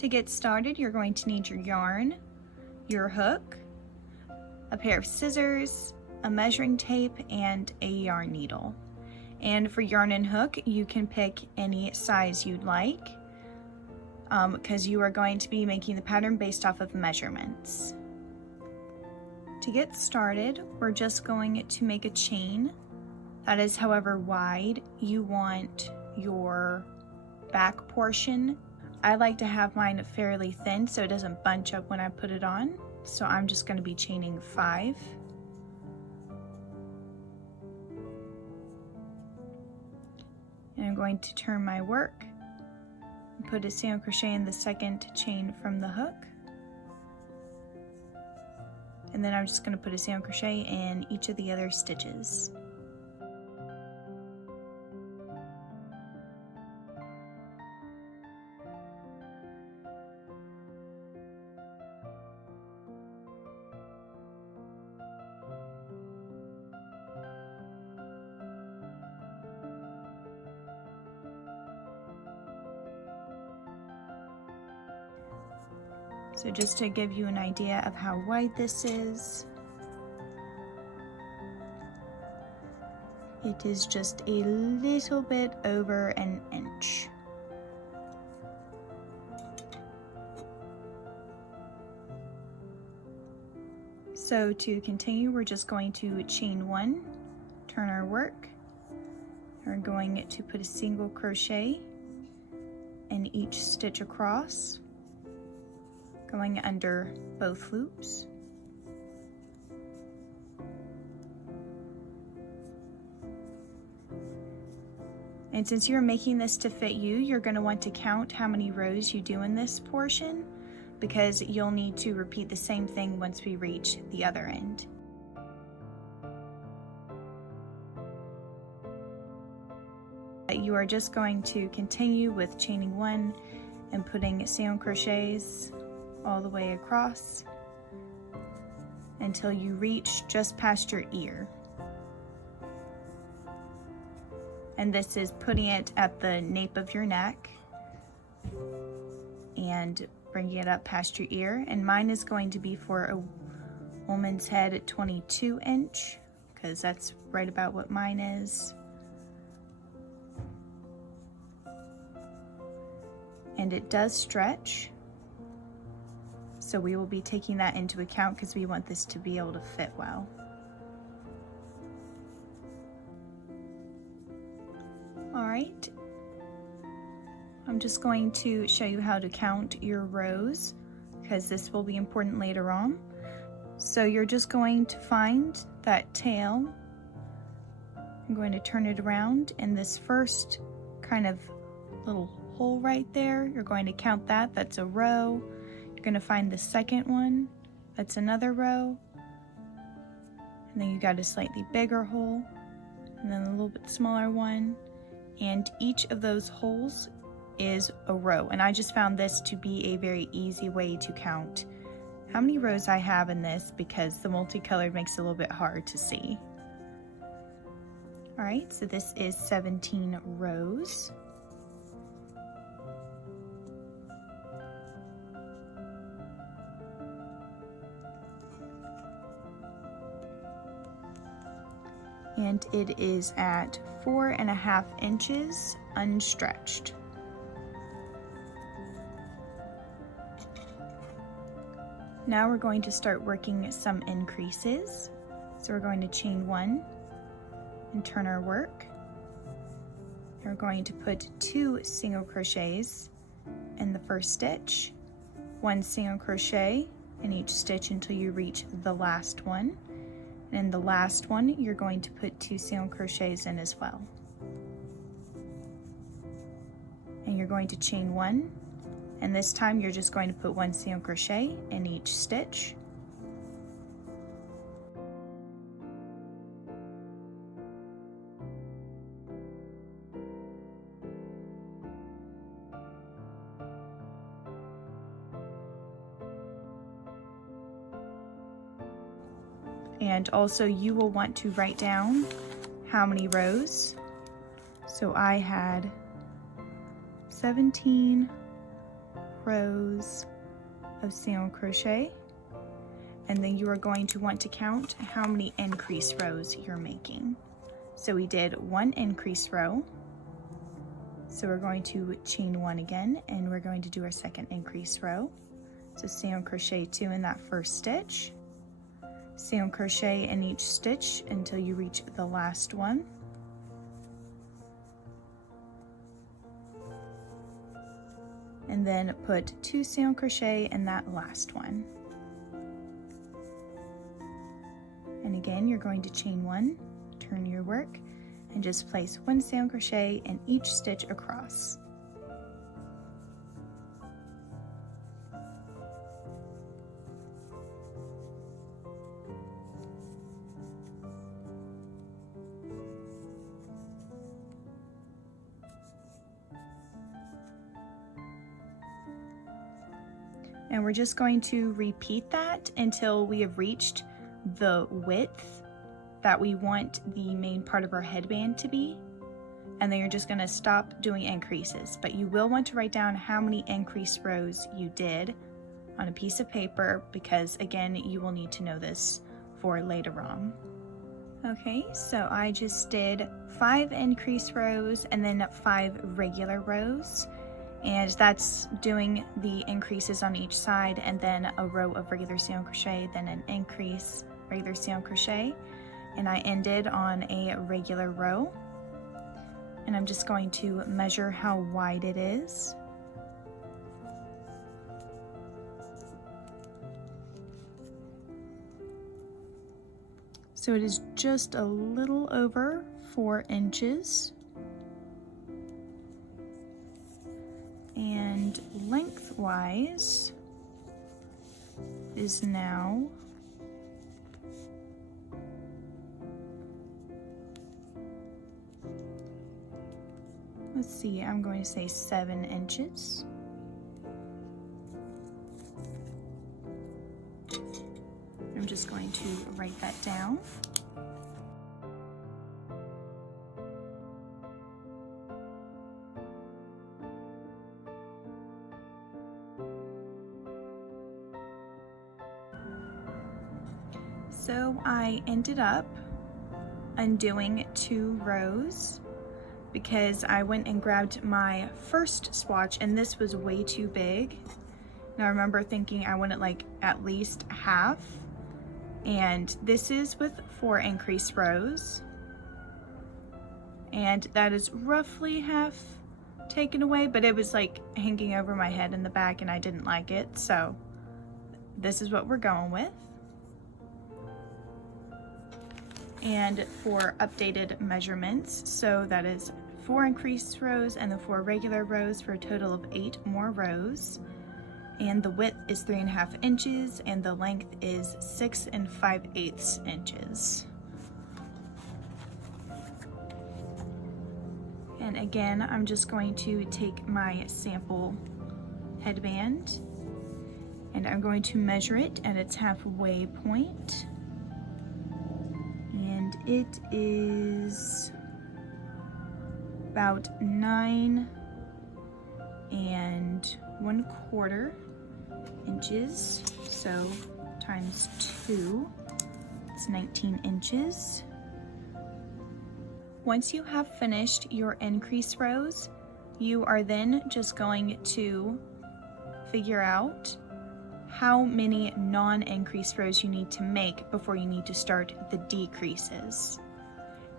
To get started, you're going to need your yarn, your hook, a pair of scissors, a measuring tape, and a yarn needle. And for yarn and hook, you can pick any size you'd like because you are going to be making the pattern based off of measurements. To get started, we're just going to make a chain that is however wide you want your back portion. I like to have mine fairly thin so it doesn't bunch up when I put it on. So I'm just going to be chaining 5. And I'm going to turn my work and put a single crochet in the second chain from the hook. And then I'm just going to put a single crochet in each of the other stitches. So just to give you an idea of how wide this is, it is just a little bit over an inch. So to continue, we're just going to chain 1, turn our work. We're going to put a single crochet in each stitch across, going under both loops. And since you're making this to fit you, you're going to want to count how many rows you do in this portion because you'll need to repeat the same thing once we reach the other end. You are just going to continue with chaining 1 and putting single crochets all the way across until you reach just past your ear. And this is putting it at the nape of your neck and bringing it up past your ear. And mine is going to be for a woman's head at 22 inch because that's right about what mine is. And it does stretch. So we will be taking that into account because we want this to be able to fit well. All right, I'm just going to show you how to count your rows because this will be important later on. So you're just going to find that tail. I'm going to turn it around and this first kind of little hole right there, you're going to count that, that's a row. You're going to find the second one, that's another row, and then you got a slightly bigger hole, and then a little bit smaller one, and each of those holes is a row. And I just found this to be a very easy way to count how many rows I have in this because the multicolored makes it a little bit hard to see. All right, so this is 17 rows. And it is at 4.5 inches unstretched. Now we're going to start working some increases. So we're going to chain 1 and turn our work. We're going to put 2 single crochets in the first stitch, 1 single crochet in each stitch until you reach the last one. And in the last one, you're going to put 2 single crochets in as well. And you're going to chain 1, and this time you're just going to put 1 single crochet in each stitch. And also you will want to write down how many rows. So I had 17 rows of single crochet, and then you are going to want to count how many increase rows you're making. So we did 1 increase row, so we're going to chain 1 again, and we're going to do our second increase row. So single crochet 2 in that first stitch, single crochet in each stitch until you reach the last one, and then put 2 single crochet in that last one. And again, you're going to chain 1, turn your work, and just place 1 single crochet in each stitch across. And we're just going to repeat that until we have reached the width that we want the main part of our headband to be. And then you're just gonna stop doing increases. But you will want to write down how many increase rows you did on a piece of paper, because again, you will need to know this for later on. Okay, so I just did 5 increase rows and then 5 regular rows. And that's doing the increases on each side, and then a row of regular single crochet, then an increase, regular single crochet, and I ended on a regular row. And I'm just going to measure how wide it is. So it is just a little over 4 inches. And lengthwise is now let's see, I'm going to say 7 inches. I'm just going to write that down. So I ended up undoing 2 rows because I went and grabbed my first swatch, and this was way too big. And I remember thinking I wanted like at least half, and this is with 4 increase rows, and that is roughly half taken away, but it was like hanging over my head in the back and I didn't like it, so this is what we're going with. And for updated measurements, so that is 4 increased rows and the 4 regular rows for a total of 8 more rows. And the width is 3.5 inches and the length is 6 5/8 inches. And again, I'm just going to take my sample headband and I'm going to measure it at its halfway point. And it is about 9 1/4 inches, so times 2, it's 19 inches. Once you have finished your increase rows, you are then just going to figure out how many non-increase rows you need to make before you need to start the decreases.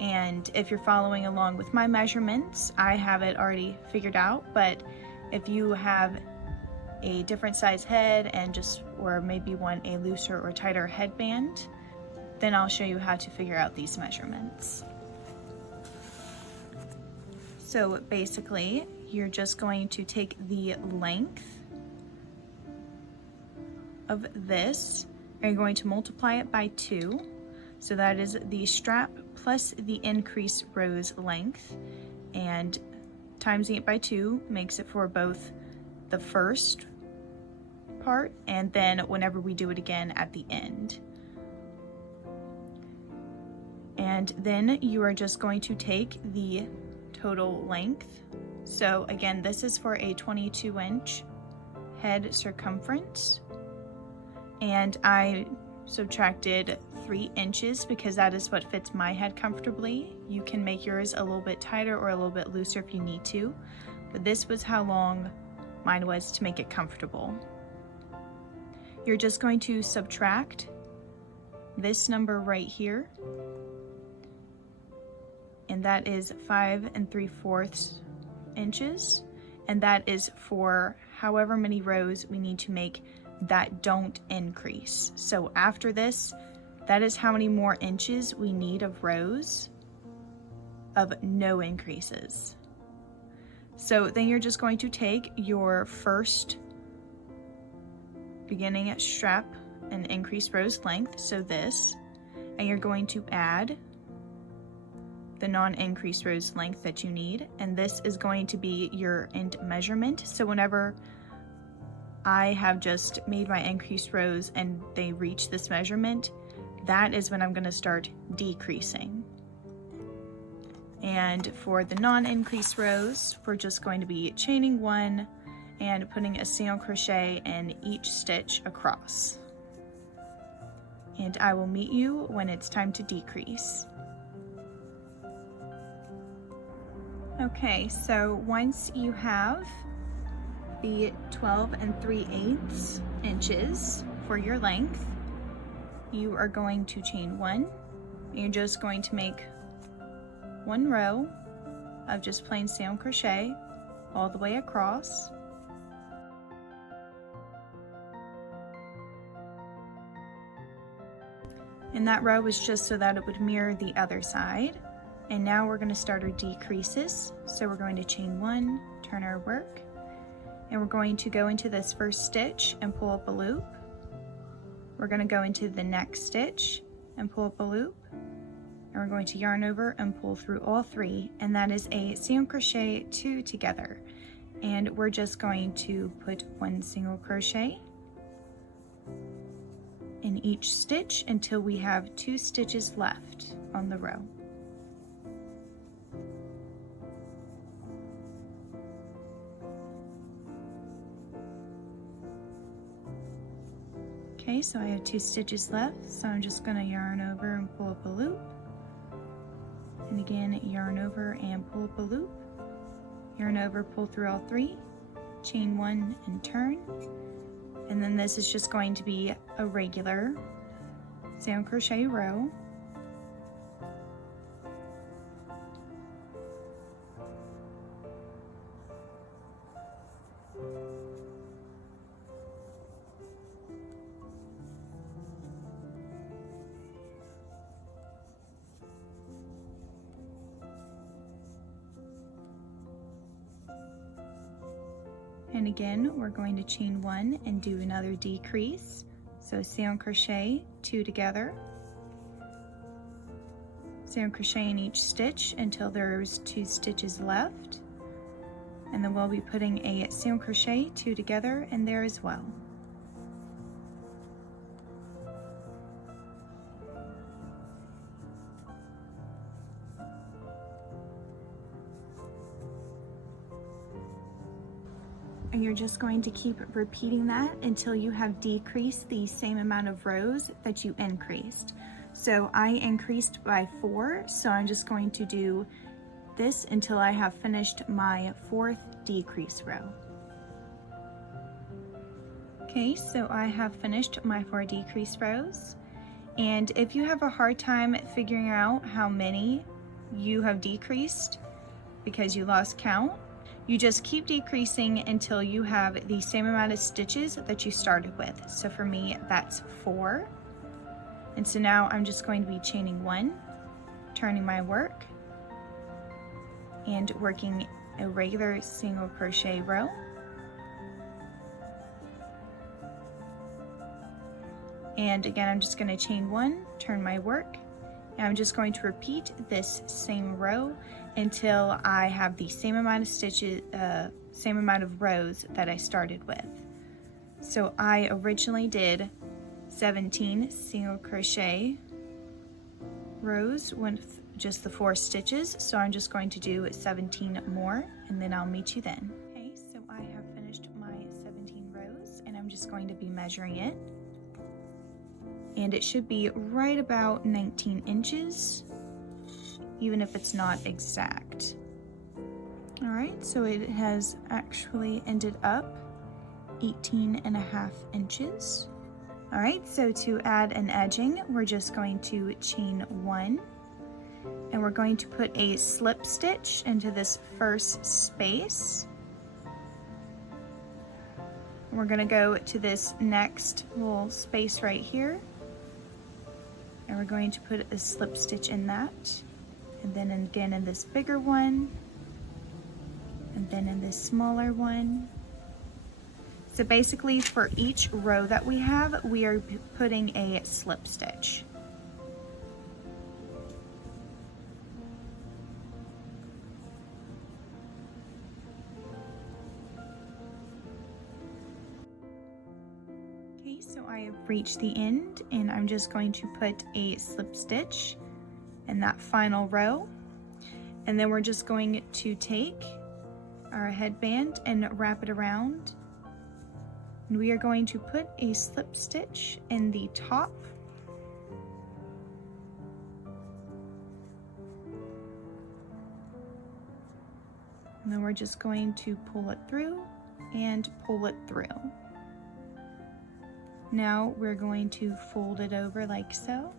And if you're following along with my measurements, I have it already figured out, but if you have a different size head and or maybe want a looser or tighter headband, then I'll show you how to figure out these measurements. So basically, you're just going to take the length of this, and you're going to multiply it by 2. So that is the strap plus the increased rows length, and timesing it by 2 makes it for both the first part and then whenever we do it again at the end. And then you are just going to take the total length. So again, this is for a 22-inch head circumference, and I subtracted 3 inches because that is what fits my head comfortably. You can make yours a little bit tighter or a little bit looser if you need to, but this was how long mine was to make it comfortable. You're just going to subtract this number right here, and that is 5 3/4 inches, and that is for however many rows we need to make that don't increase. So after this, that is how many more inches we need of rows of no increases. So then you're just going to take your first beginning strap and increase rows length, so this, and you're going to add the non-increase rows length that you need, and this is going to be your end measurement. So whenever I have just made my increased rows and they reach this measurement, that is when I'm going to start decreasing. And for the non-increased rows, we're just going to be chaining 1 and putting a single crochet in each stitch across. And I will meet you when it's time to decrease. Okay, so once you have the 12 3/8 inches for your length, you are going to chain 1. You're just going to make 1 row of just plain single crochet all the way across. And that row was just so that it would mirror the other side. And now we're going to start our decreases. So we're going to chain 1, turn our work, and we're going to go into this first stitch and pull up a loop. We're going to go into the next stitch and pull up a loop, and we're going to yarn over and pull through all 3, and that is a single crochet 2 together. And we're just going to put 1 single crochet in each stitch until we have 2 stitches left on the row. Okay, so I have 2 stitches left, so I'm just going to yarn over and pull up a loop, and again yarn over and pull up a loop, yarn over, pull through all 3, chain 1 and turn, and then this is just going to be a regular single crochet row. And again, we're going to chain 1 and do another decrease. So single crochet 2 together, single crochet in each stitch until there's 2 stitches left. And then we'll be putting a single crochet 2 together in there as well. And you're just going to keep repeating that until you have decreased the same amount of rows that you increased. So I increased by 4, so I'm just going to do this until I have finished my 4th decrease row. Okay, so I have finished my 4 decrease rows, and if you have a hard time figuring out how many you have decreased because you lost count, you just keep decreasing until you have the same amount of stitches that you started with. So for me, that's 4. And so now I'm just going to be chaining 1, turning my work, and working a regular single crochet row. And again, I'm just going to chain 1, turn my work, and I'm just going to repeat this same row until I have the same amount of stitches, same amount of rows that I started with. So I originally did 17 single crochet rows with just the 4 stitches, so I'm just going to do 17 more, and then I'll meet you then. Okay, so I have finished my 17 rows. I'm just going to be measuring it. And it should be right about 19 inches, even if it's not exact. All right, so it has actually ended up 18.5 inches. All right, so to add an edging, we're just going to chain 1, and we're going to put a slip stitch into this first space. We're gonna go to this next little space right here, and we're going to put a slip stitch in that, and then again in this bigger one, and then in this smaller one. So basically for each row that we have, we are putting a slip stitch. Okay, so I have reached the end, and I'm just going to put a slip stitch in that final row, and then we're just going to take our headband and wrap it around, and we are going to put a slip stitch in the top, and then we're just going to pull it through and pull it through. Now we're going to fold it over like so,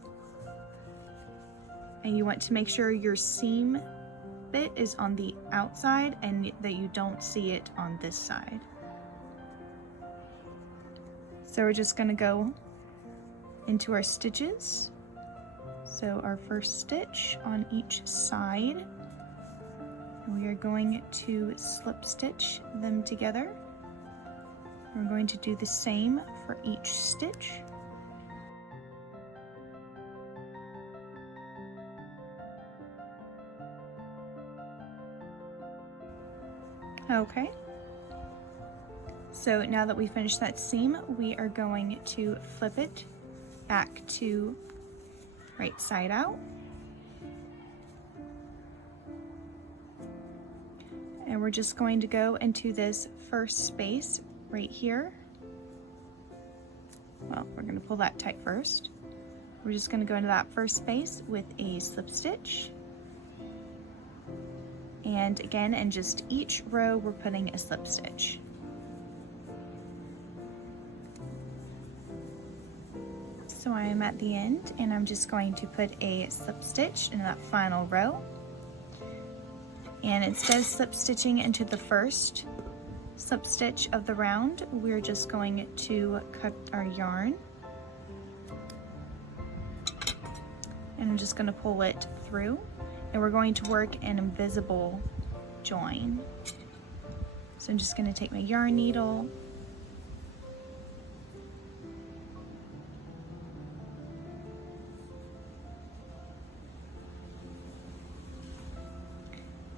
and you want to make sure your seam bit is on the outside and that you don't see it on this side. So we're just going to go into our stitches. So our first stitch on each side, and we are going to slip stitch them together. We're going to do the same for each stitch. Okay, so now that we finished that seam, we are going to flip it back to right side out. And we're just going to go into this first space right here. Well, we're going to pull that tight first. We're just going to go into that first space with a slip stitch. And again, in just each row, we're putting a slip stitch. So I am at the end, and I'm just going to put a slip stitch in that final row. And instead of slip stitching into the first slip stitch of the round, we're just going to cut our yarn. And I'm just going to pull it through. And we're going to work an invisible join. So I'm just going to take my yarn needle,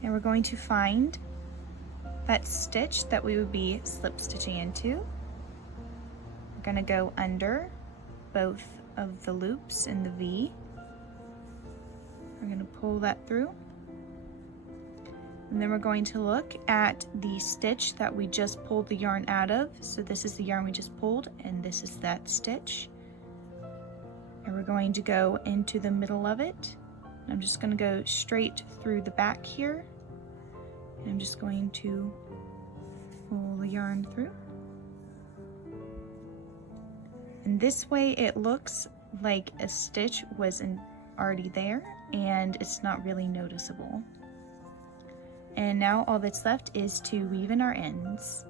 and we're going to find that stitch that we would be slip stitching into. We're going to go under both of the loops in the V. We're going to pull that through, and then we're going to look at the stitch that we just pulled the yarn out of. So this is the yarn we just pulled, and this is that stitch, and we're going to go into the middle of it. I'm just going to go straight through the back here, and I'm just going to pull the yarn through, and this way it looks like a stitch was already there, and it's not really noticeable. And now all that's left is to weave in our ends.